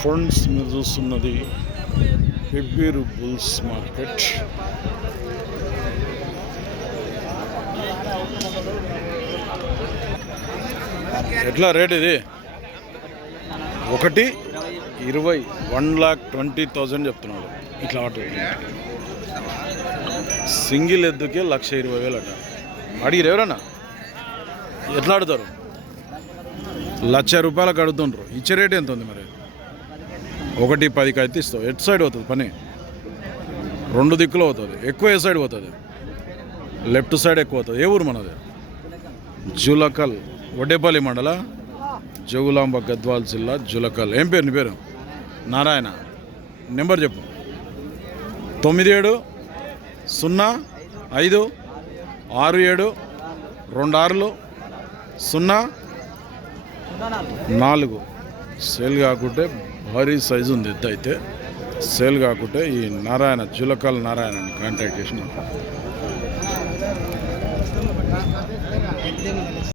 Friends మీరు చూస్తున్నది Pebbair bulls market. ఎట్లా రేట్ ఇది? 1,20,000 1,20,000 చెప్తున్నాడు. ఇట్లా సింగిల్ ఎద్దుకే 1,20,000 అట. అడిగిరు ఎవరన్నా? ఎట్లా ఆడుతారు? 1,00,000 రూపాయలకు అడుగుతుండ్రు. ఇచ్చే రేట్ ఎంత ఉంది మరి? 1,10,000 అయితే ఇస్తావు. ఎటు సైడ్ అవుతుంది పని? 2 దిక్కులు అవుతుంది. ఎక్కువ ఏ సైడ్ పోతుంది? లెఫ్ట్ సైడ్ ఎక్కువ అవుతుంది. ఏ ఊరు మనది? జులకల్, వడ్డేపల్లి మండల, జోగులాంబ, గద్వాల్ జిల్లా, జులకల్. ఏం పేరు నీ పేరు? నారాయణ. నెంబర్ చెప్పు. 9705262004. సేల్ కాకుంటే భారీ సైజు ఉంది ఎద్దు అయితే. సేల్ కాకుంటే ఈ నారాయణ, జులకల్ నారాయణని కాంటాక్ట్ చేసిన